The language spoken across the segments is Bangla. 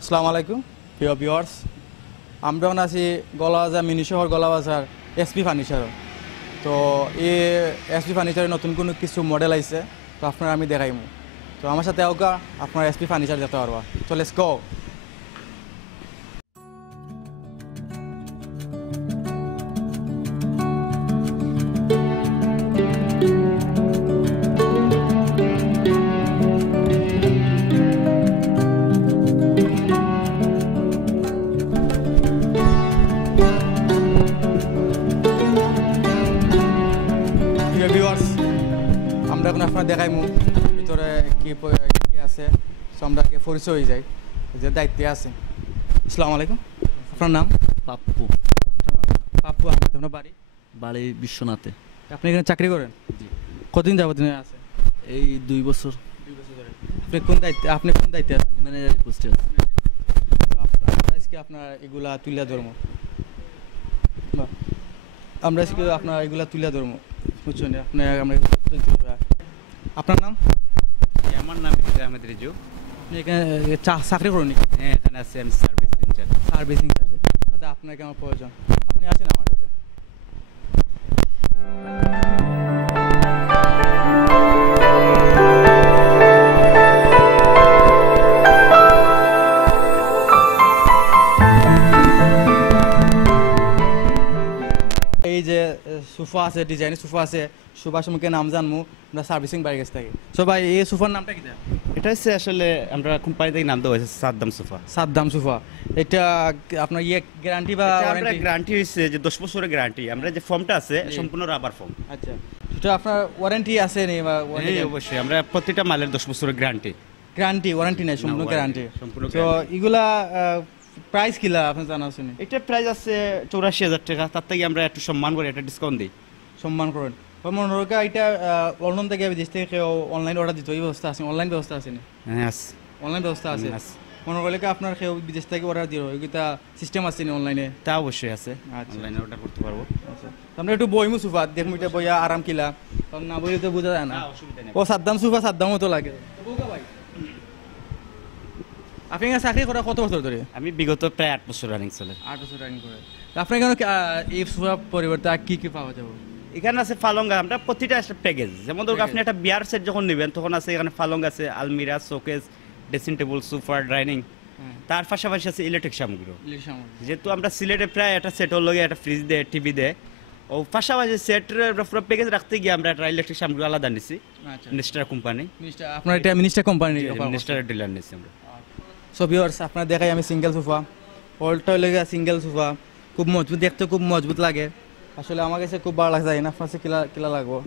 আসসালামু আলাইকুম প্রিয় ভিউয়ার্স, আমরা এখন আছি গলাবাজার মিনি শহর গলাবাজার এসপি ফার্নিচারও। তো এই এসপি ফার্নিচারের নতুন কোনো কিছু মডেল আইছে, তো আপনারা আমি দেখাইমু। তো আমার সাথে আওকা আপনার এসপি ফার্নিচার যেতে পারবা। তো লেটস গো। ভিউয়ার্স, আমরা এখন আপনার দেখাইমু ভিতরে কি কি আছে। সো আমরা পরিচয় হয়ে যাই যে দায়িত্বে আছে। আসসালামু আলাইকুম, আপনার নাম? পাপ্পু। পাপ্পু আহমেদ। আপনার বাড়ি? বাড়ি বিশ্বনাথে। আপনি এখানে চাকরি করেন? জি। কতদিন যাবত আছে? এই 2 বছর। 2 বছর ধরে। আপনি কোন দায়িত্বে আছেন? ম্যানেজার পোস্টে আছে। তো আমরা আজকে আপনার এগুলা তুলিয়া ধরবো। আমরা আজকে আপনার এগুলা তুলিয়া ধরবো, বুঝছেন? আমরা আপনার নাম? আমার নাম ইকরাম আহমেদ রিজু। আপনি এখানে চাকরি করেন? হ্যাঁ, এখানে আছি আমি সার্ভিস ইনচার্জ। সার্ভিসিং চার্জে। তাতে আপনার কেমন প্রয়োজন? আপনি আছেন আমার সাথে? এই যে সোফা আছে, ডিজাইনের সোফা আছে, সোফার সম্পর্কে নাম জানবো আমরা সার্ভিসিং বাড়ি গেছে থাকি। সো ভাই, এই সোফার নামটা কি? এটা হচ্ছে আসলে আমরা কোম্পানি থেকে নাম দেওয়া হয়েছে সাদ্দাম সোফা। সাদ্দাম সোফা। এটা আপনার গ্যারান্টি বা আমরা ওয়ারেন্টি? গ্যারান্টি হয়েছে যে 10 বছরের গ্যারান্টি। আমরা যে ফর্মটা আছে সম্পূর্ণ রাবার ফর্ম। আচ্ছা, এটা আপনার ওয়ারেন্টি আছে নি? বা হ্যাঁ, অবশ্যই আমরা প্রতিটা মালের 10 বছরের গ্যারান্টি। গ্যারান্টি ওয়ারেন্টি নাই, সম্পূর্ণ গ্যারান্টি। সম্পূর্ণ তো এগুলা প্রাইস কিলা আপনি জানা আছেন? এটা প্রাইস আছে 84,000 টাকা। তার থেকে আমরা একটু সম্মান করে একটা ডিসকাউন্ট দিই। সম্মান করেন। মনে রাখা এটা লন্ডন থেকে বিদেশ থেকে কেউ অনলাইন অর্ডার দিতে এই ব্যবস্থা আছে? অনলাইন ব্যবস্থা আছে না? হ্যাঁ আছে। অনলাইন ব্যবস্থা আছে। মনে করলে কি আপনার কেউ বিদেশ থেকে অর্ডার দিও, এটা সিস্টেম আছে না অনলাইনে? তা অবশ্যই আছে, আচ্ছা, অনলাইনে অর্ডার করতে পারবো। আচ্ছা, আমরা একটু বইমু সোফা দেখুন, এটা বইয়া আরাম কিলা, কারণ না বইলে তো বোঝা যায় না। অসুবিধা নেই। ও সাদ্দাম সোফা সাদ্দামও তো লাগে। আপনি এখানে চাকরি করা কত বছর ধরে? আমি বিগত প্রায় 8 বছর রানিং চলে। 8 বছর রানিং করে। আপনার এখানে এই সোফা পরিবর্তে আর কি কি পাওয়া যাবে? এখানে আছে ফালঙ্গা। আমরা প্রতিটা একটা প্যাকেজ, যেমন ধরুন আপনি একটা বিয়ার সেট যখন নেবেন তখন আছে এখানে ফালঙ্গা আছে, আলমিরা, showcase, dressing table, sofa, dining. তার পাশাপাশি আছে ইলেকট্রিক সামগ্রী। যেহেতু আমরা সিলেটে প্রায় একটা সেটের লগে একটা ফ্রিজ দেয়, টিভি দেয়, ও পাশাপাশি সেটের পুরো প্যাকেজ রাখতে গিয়ে আমরা একটা ইলেকট্রিক সামগ্রী আলাদা নিছি। Minister company. আপনার এটা মিনিস্টার কোম্পানি? মিনিস্টারের ডিলার নিছি আমরা। সো ভিউয়ার্স, আপনার দেখাই আমি সিঙ্গেল সোফা, অলটা হলে সিঙ্গেল সোফা, খুব মজবুত, দেখতে খুব মজবুত লাগে। আসলে আমার কাছে খুব ভালো লাগছে, না আপনার কিলা লাগবো।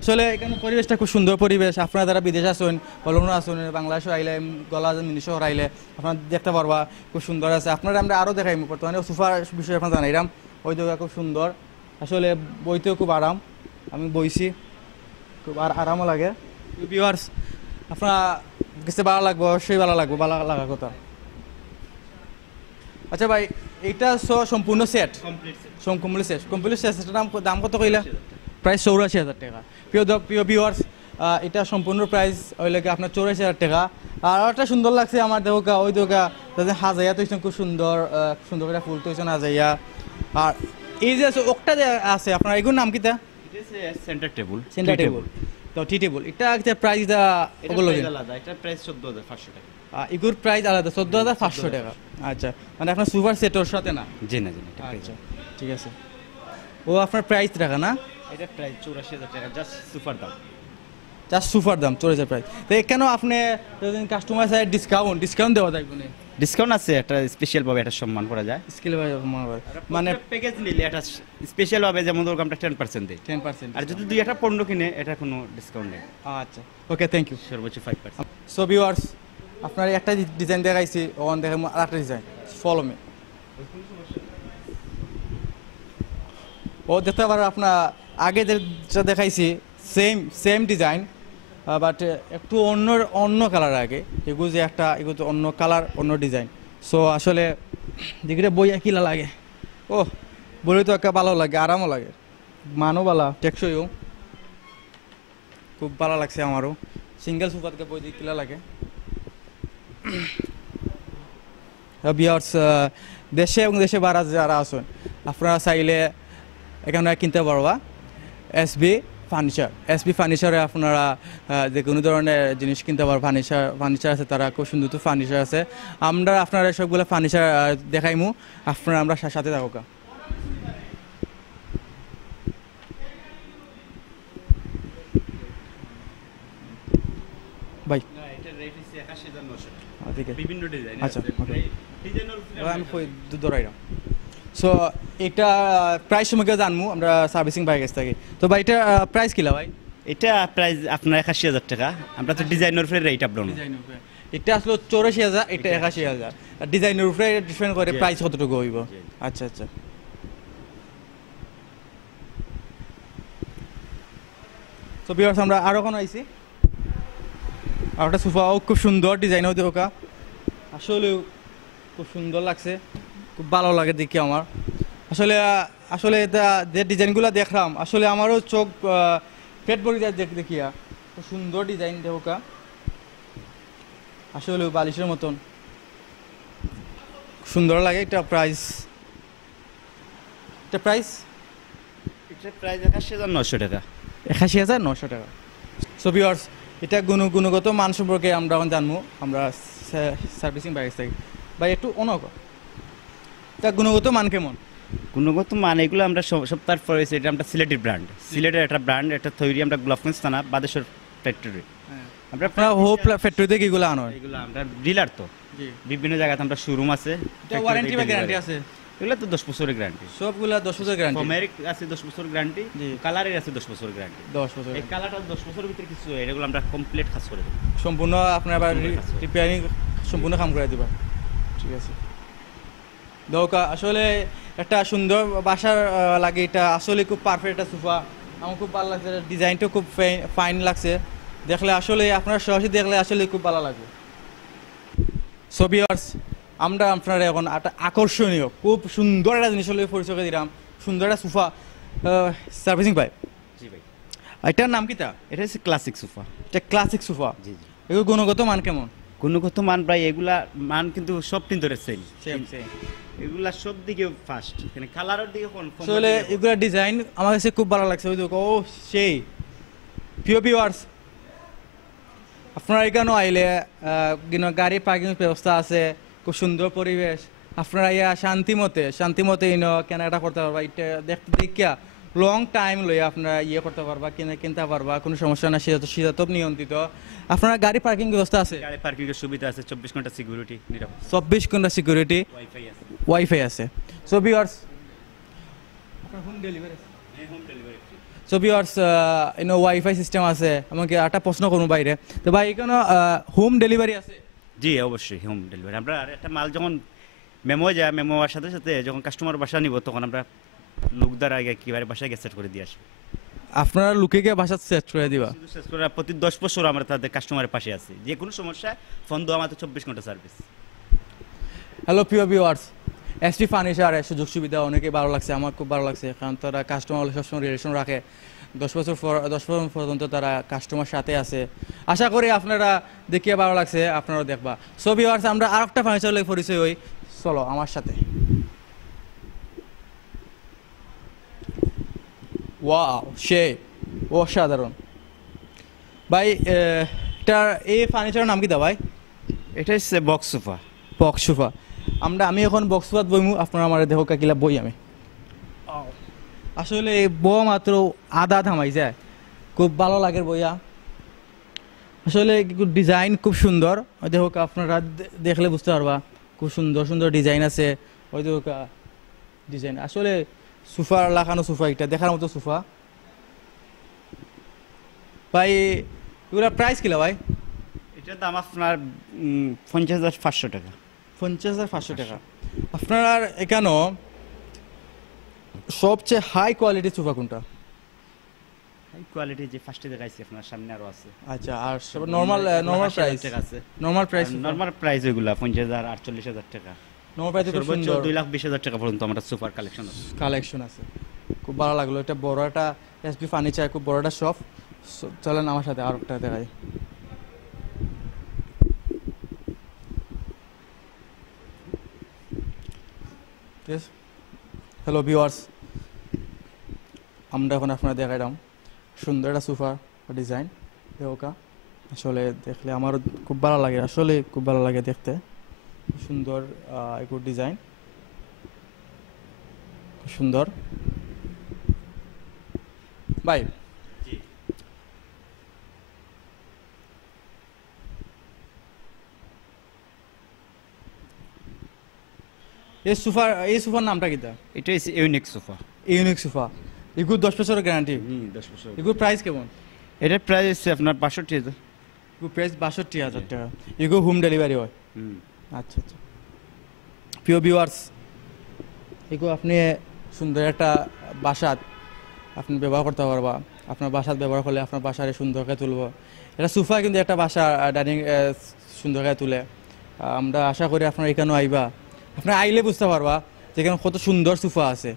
আসলে এখানে পরিবেশটা খুব সুন্দর পরিবেশ। আপনারা যারা বিদেশে আসুন, লন্ডনে আসুন, বাংলাদেশে আইলে, গলাবাজার মিনি শহর আইলে আপনারা দেখতে পারবা খুব সুন্দর আছে। আপনারা আমরা আরও দেখাই বর্তমানে সোফার বিষয়ে আপনার জানাইলাম। ওই জায়গা খুব সুন্দর, আসলে বইতেও খুব আরাম। আমি বইছি, খুব আরামও লাগে। ভিউয়ার্স, আপনারা কাছে ভালো লাগবো, অবশ্যই ভালো লাগবো, ভালো লাগার কথা। আচ্ছা ভাই, এইটা সম্পূর্ণ সেট? কমপ্লিট সেট দাম কত কইলা? প্রাইস 84,000 টাকা। প্রিয় ভিউয়ার্স, এটা সম্পূর্ণ প্রাইস ওই লাগে আপনার 84,000 টাকা। আর একটা সুন্দর লাগছে আমার দেখা, ওই দেখা হাজাইয়া তো খুব সুন্দর, সুন্দর করে ফুল তো হাজাইয়া। আর এই যে ওকটা যে আছে আপনার, এগুলোর নাম কিটা? Centre table. সেন্টার টেবিল তো টি টেবিল। এটা প্রাইস ওগুলো আলাদা, এটা প্রাইস 14,500 টাকা। এগুলোর প্রাইস আলাদা 14,500 টাকা। আচ্ছা, মানে আপনার সুপার সেটের সাথে না? জি না, আচ্ছা, ঠিক আছে। ও আপনার প্রাইস টাকা না? এটা প্রাইস 84,000 টাকা, জাস্ট সুপার দাম। জাস্ট সুপার দাম 84,000 প্রাইস। তো কেন আপনি কাস্টমার সাইড ডিসকাউন্ট দেওয়া যায়? ডিসকাউন্ট আছে, একটা স্পেশাল ভাবে একটা সম্মান করা যায়। স্কেল মানে প্যাকেজ নিলে একটা স্পেশাল ভাবে, যেমন ধরুন আমরা 10% দিই। 10%। আর যদি দুই একটা পণ্য কিনে এটা কোনো ডিসকাউন্ট নেই। আচ্ছা, ওকে, থ্যাংক ইউ। সর্বোচ্চ 5%। সো ভিউয়ার্স, আপনার একটা ডিজাইন দেখাইছি, ওখান দেখে আরেকটা ডিজাইন, ফলো মি। ও দেখতে পারেন আপনার আগে যেটা দেখাইছি সেম ডিজাইন, বাট একটু অন্য কালার। আগে এগুলো যে এগুলো অন্য কালার, অন্য ডিজাইন। সো আসলে দিকে বইয়া কিলা লাগে, ও বই তো একটা ভালো লাগে, আরামও লাগে, মানও ভালো, টেকসইও খুব ভালো লাগছে আমারও। সিঙ্গেল সোফা থেকে বই দিয়ে কিলা লাগে। ভিউয়ার্স দেশে এবং দেশে বাইরে যারা আছেন আপনারা চাইলে এখানে কিনতে পারবা এসবি ফার্নিচারে আপনারা যে কোনো ধরনের জিনিস কিনতে পারবেন। ফার্নিচার আছে, তারা খুব সুন্দর তো ফার্নিচার আছে। আমরা আপনারা সবগুলো ফার্নিচার দেখাইমু, আপনারা আমরা সাথে থাকুক। ভাই ঠিক আছে, বিভিন্ন ডিজাইন আচ্ছা, আছে okay. ডিজাইনের আমি দৌড়াইলাম। সো এটা প্রাইস সময় জানবো আমরা সার্ভিসিং বাইক কাছ থেকে। তো ভাই এটা প্রাইস কিলা ভাই? এটা প্রাইস আপনার ৮১,০০০ টাকা। আমরা তো ডিজাইনের উপরে রেট আপ ডাউন। এটা আসলে ৮৪,০০০, এটা ৮১,০০০। আর ডিজাইনের উপরে ডিফারেন্ট করে প্রাইস কতটুকু হইব? আচ্ছা আচ্ছা। তো ভিউয়ার্স আমরা আরো কোনো আইছি, আর একটা সোফাও খুব সুন্দর ডিজাইন হতে ওকা, আসলে খুব সুন্দর লাগছে, খুব ভালো লাগে দেখি আমার। আসলে এটা যে ডিজাইনগুলো দেখলাম আসলে আমারও চোখ পেট ভরে যায় দেখিয়া। খুব সুন্দর ডিজাইন দেওকা, আসলে বালিশের মতন সুন্দর লাগে। এটা প্রাইস এটা প্রাইস ৮১,৯০০ টাকা। ৮১,৯০০ টাকা। সো ভিউয়ার্স এটা গুণগত মান সম্পর্কে আমরা এখন জানবো আমরা সার্ভিসিং বাইক থেকে। ভাই একটু অনক এটা গুণগত মান কেমন? গুণগত মান এগুলো আমরা সপ্তাহ পরে এটা আমরা সিলেটের ব্র্যান্ড, সিলেটের একটা ব্র্যান্ড, এটা তৈরি আমরা গোলাপগঞ্জ থানা বাদেশ্বর ফ্যাক্টরি। আমরা আপনারা হোপ ফ্যাক্টরি থেকে এগুলো আনো? এগুলো আমরা ডিলার তো বিভিন্ন জায়গাতে আমরা শোরুম আছে। এটা ওয়ারেন্টি বা গ্যারান্টি আছে? এগুলো তো 10 বছরের গ্যারান্টি, সবগুলা 10 বছর গ্যারান্টি। ফোমেরিক আছে 10 বছর গ্যারান্টি, কালারের আছে 10 বছর গ্যারান্টি। 10 বছর এই কালারটা 10 বছরের ভিতরে কিছু এগুলো আমরা কমপ্লিট কাজ করে দেব, সম্পূর্ণ আপনার আবার রিপেয়ারিং সম্পূর্ণ কাম করে দিবা। ঠিক আছে দৌকা, আসলে একটা সুন্দর বাসার লাগে, এটা আসলে খুব পারফেক্ট একটা সোফা। আমার খুব ভালো লাগছে, ডিজাইনটা খুব ফাইন লাগছে দেখলে, আসলে আপনার সরাসরি দেখলে আসলে খুব ভালো লাগবে। সো ভিউয়ার্স আমরা আপনারা এখন একটা আকর্ষণীয় খুব সুন্দর একটা জিনিস হলে পরিচয় দিলাম, সুন্দর একটা সোফা সার্ভিসিং পাই। জি ভাই, এটার নাম কি? তা এটা হচ্ছে ক্লাসিক সোফা। এটা ক্লাসিক সোফা। জি জি। এগুলো গুণগত মান কেমন? গুণগত মান প্রায় এগুলা মান কিন্তু সব তিনটে সেল, সেম এগুলা সব দিকে ফার্স্ট, এখানে কালারের দিকে আসলে এগুলা ডিজাইন আমার কাছে খুব ভালো লাগছে। ওই দেখো, ও সেই প্রিয় ভিউয়ার্স আপনারা এখানে আইলে গাড়ি পার্কিং ব্যবস্থা আছে, খুব সুন্দর পরিবেশ। আপনারা ইয়া শান্তিমতে কেনাকাটা করতে পারবা। এটা দেখতে দেখিয়া লং টাইম লইয়া আপনারা করতে পারবা, কিনতে পারবা, কোনো সমস্যা না। শীতাতপ নিয়ন্ত্রিত, আপনারা গাড়ি পার্কিং ব্যবস্থা আছে, গাড়ি পার্কিং এর সুবিধা আছে, 24 ঘন্টা সিকিউরিটি, নিরাপদ 24 ঘন্টা সিকিউরিটি, ওয়াইফাই আছে। So viewers home delivery, so viewers wifi system আছে। আমাকে একটা প্রশ্ন করুন বাইরে, তো ভাই এখানে হোম ডেলিভারি আছে? জি অবশ্যই হোম ডেলিভারি। আমরা একটা মাল যখন মেমো যায়, মেমো হওয়ার সাথে সাথে যখন কাস্টমার বাসা নিব তখন আমরা লোক দ্বারা আগে কিভাবে বাসায় গিয়ে সেট করে দিয়ে আসি। আপনারা লোকে গিয়ে বাসা সেট করে দিবা? সেট করে প্রতি 10 বছর আমরা তাদের কাস্টমারের পাশে আছি, যে কোনো সমস্যা ফোন দেওয়া, আমাদের 24 ঘন্টা সার্ভিস। হ্যালো প্রিয় ভিউয়ার্স, এসপি ফার্নিচারের সুযোগ সুবিধা অনেকেই ভালো লাগছে, আমার খুব ভালো লাগছে, কারণ তারা কাস্টমার সবসময় রিলেশন রাখে। 10 বছর পর্যন্ত তারা কাস্টমার সাথে আছে। আশা করি আপনারা দেখিয়ে ভালো লাগছে, আপনারাও দেখবা। সো ভিউয়ার্স আমরা আর একটা ফার্নিচার লই পরিচয় হই, চলো আমার সাথে। ওয়াও, সেই অসাধারণ ভাই। এটার এই ফার্নিচারের নাম কি দা ভাই? এটা হচ্ছে বক্স সোফা। Box sofa. আমি এখন বক্স সোফাত বইমু, আপনারা আমার দেখো কাকিলা বই। আমি আসলে বই মাত্র আধা থামাই যায়, খুব ভালো লাগে বইয়া। আসলে ডিজাইন খুব সুন্দর, ওই দেখো আপনারা দেখলে বুঝতে পারবা, খুব সুন্দর সুন্দর ডিজাইন আছে। ওই দেখো ডিজাইন, আসলে সোফা লাগানো সোফা, এটা দেখার মতো সোফা ভাই। এগুলা প্রাইস কিলা ভাই? এটার দাম আপনার 50,500 টাকা। 50,500 টাকা। আপনার এখানে সবচেয়ে হাই কোয়ালিটির সোফা কোনটা? হাই কোয়ালিটি যে ফার্স্টে দেখাইছি আপনার সামনে আরো আছে। আচ্ছা, আর সব নরমাল প্রাইস আছে? নরমাল প্রাইস ওইগুলা 50,000, 48,000 টাকা। নরমাল প্রাইস খুব সর্বোচ্চ সুন্দর 2,20,000 টাকা পর্যন্ত আমরা সোফার কালেকশন আছে। খুব ভালো লাগলো। এটা বড় একটা এসপি ফার্নিচার, খুব বড় একটা শপ। চলেন আমার সাথে আর একটা দেখাই। ইয়েস হ্যালো ভিউয়ার্স, আমরা এখন আপনারা দেখাইলাম সুন্দর একটা সোফা ডিজাইন দেওকা। আসলে দেখলে আমারও খুব ভালো লাগে, আসলে খুব ভালো লাগে দেখতে, সুন্দর একটু ডিজাইন, খুব সুন্দর। ভাই এই সোফার নামটা কিটা? এটা ইউনিক সোফা। ইউনিক সোফা, এগুলো 10 বছরের গ্যারান্টি। 10 বছর। এগুলো প্রাইস কেমন? এটার প্রাইস আপনার 65,000। এগুলো প্রাইস 62,000 টাকা। এগুলো হোম ডেলিভারি হয়? আচ্ছা আচ্ছা। প্রিয় ভিউয়ার্স, এগুলো আপনি সুন্দর একটা বাসাত আপনি ব্যবহার করতে পারবা। আপনার বাসাত ব্যবহার করলে আপনার বাসারে সুন্দর করে তুলব। এটা সোফা কিন্তু একটা বাসা ডাইনিং সুন্দর করে তুলে। আমরা আশা করি আপনার এখানেও আইবা, আপনার আইলে বুঝতে পারবা যে এখানে কত সুন্দর সোফা আছে।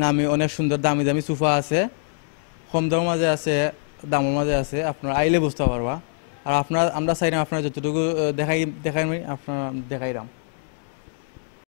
নামি অনেক সুন্দর দামি দামি সোফা আছে, কম দামের মাঝে আছে, দামের মাঝে আছে। আপনার আইলে বুঝতে পারবা। আর আমরা চাইলাম আপনার যতটুকু দেখাই আপনার দেখাইলাম।